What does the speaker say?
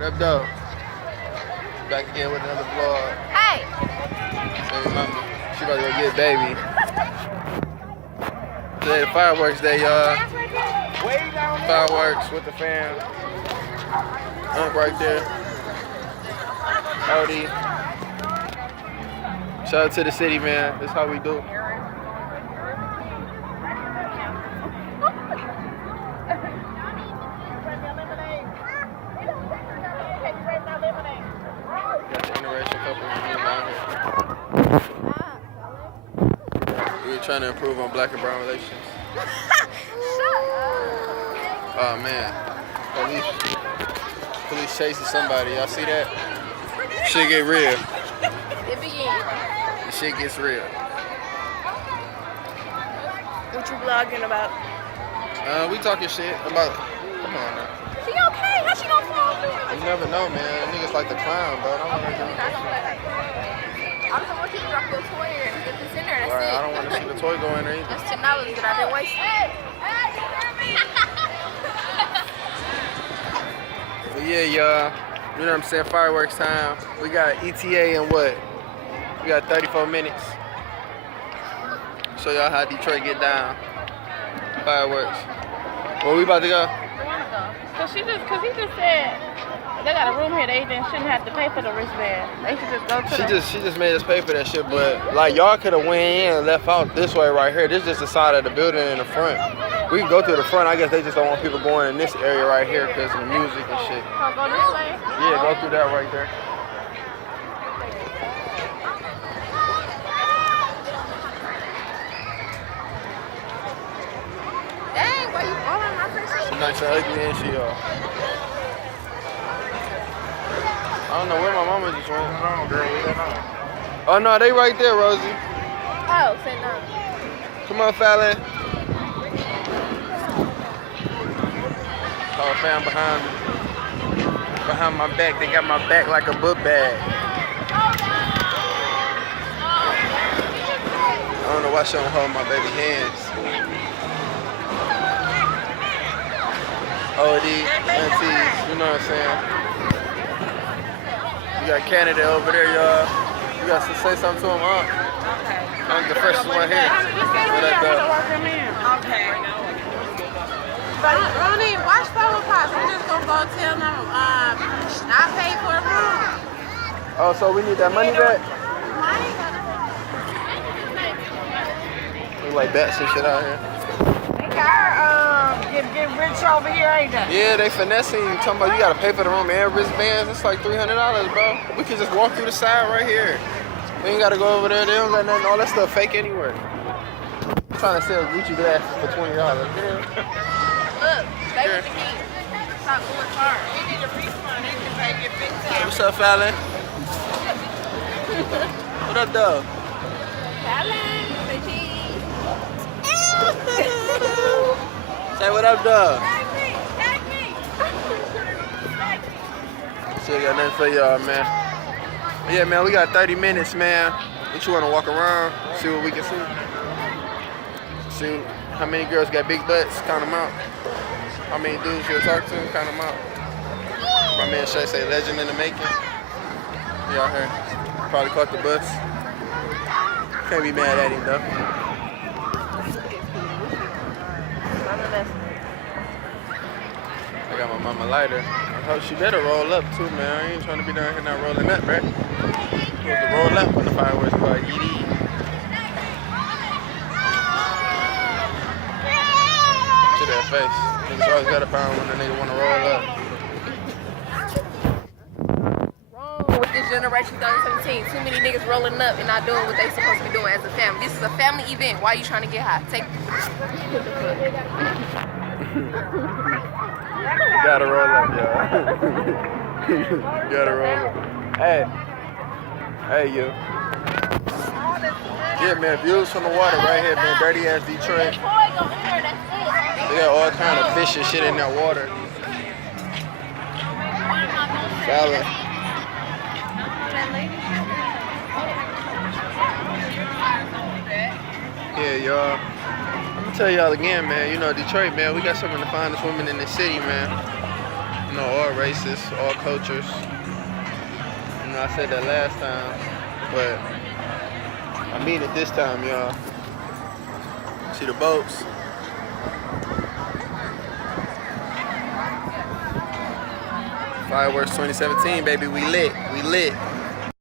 What up, though? Back again with another vlog. Hey! Baby mama. She about to go get baby. Today the fireworks day, y'all. Fireworks with the fam. Unc right there. Howdy. Shout out to the city, man. That's how we do. Got the interracial couple down here. We were trying to improve on black and brown relations. Oh man, police chasing somebody. Y'all see that? Shit get real. It begins. The shit gets real. What you vlogging about? We talking shit about. Come on now. She okay? How she gonna fall through? You never know, man. Niggas like the clown, bro. I don't want to do I'm just want you to drop your toy and get this in there. That's right, it. I don't want to see the toy go in there either. That's $10 that I've been wasting. But yeah, y'all. You know what I'm saying? Fireworks time. We got ETA in what? We got 34 minutes. Show y'all how Detroit get down. Fireworks. Where we about to go? Cause he just said they got a room here. They shouldn't have to pay for the wristband. They should just go to. She just made us pay for that shit, but like y'all could have went in and left out this way right here. This is just the side of the building in the front. We can go through the front. I guess they just don't want people going in this area right here because of the music and shit. Oh, go this way. Yeah, go through that right there. Dang, why you falling my face? She nice and ugly and she I don't know where my mama just went. No, girl, we don't know. Oh no, they right there, Rosie. Oh, say no. Come on, Fallon. Oh, fam behind my back. They got my back like a book bag. I don't know why she don't hold my baby hands. OD, aunties, you know what I'm saying? You got Canada over there, y'all. You got to say something to him, huh? Okay. I'm the freshest one here. What up, though? Okay. But Ronnie, watch Power Pops. We're just gonna go tell them I paid for the room. Oh, so we need that money back? We like bats and shit out here. They got get rich over here, ain't they? Yeah, they finessing. Talking about you gotta pay for the room and wristbands. It's like $300, bro. We can just walk through the side right here. We ain't gotta go over there. They don't got nothing. All that stuff fake anywhere. I'm trying to sell Gucci glasses for $20. Yeah. Look, stay with the key. Stop going far. You need a refund. They can take it big time. What's up, Fallon? What up, though? Fallon, say cheese. Say what up, though? Tag me. Still got nothing for y'all, man. But yeah, man, we got 30 minutes, man. What you want to walk around, see what we can see? See how many girls got big butts, count them out. How many dudes you'll talk to, count them out. My man Shay say legend in the making. He out here. Probably caught the bus. Can't be mad at him, though. I got my mama lighter. I hope she better roll up too, man. I ain't trying to be down here not rolling up, right? Supposed to roll up when the fireworks go out. Eat. To that face. Niggas always got a pound when the nigga wanna roll up. Wrong with this generation 2017. Too many niggas rolling up and not doing what they supposed to be doing as a family. This is a family event. Why are you trying to get high? Take. Gotta roll up, y'all. Gotta roll up. Hey, you. Yeah, man, views from the water right here, man. Dirty ass Detroit. They got all kind of fish and shit in that water. Salad. Yeah, y'all. I'm gonna tell y'all again, man. You know, Detroit, man, we got some of the finest women in the city, man. You know, all races, all cultures. You know, I said that last time, but I mean it this time, y'all. See the boats? Fireworks 2017, baby, we lit, we lit.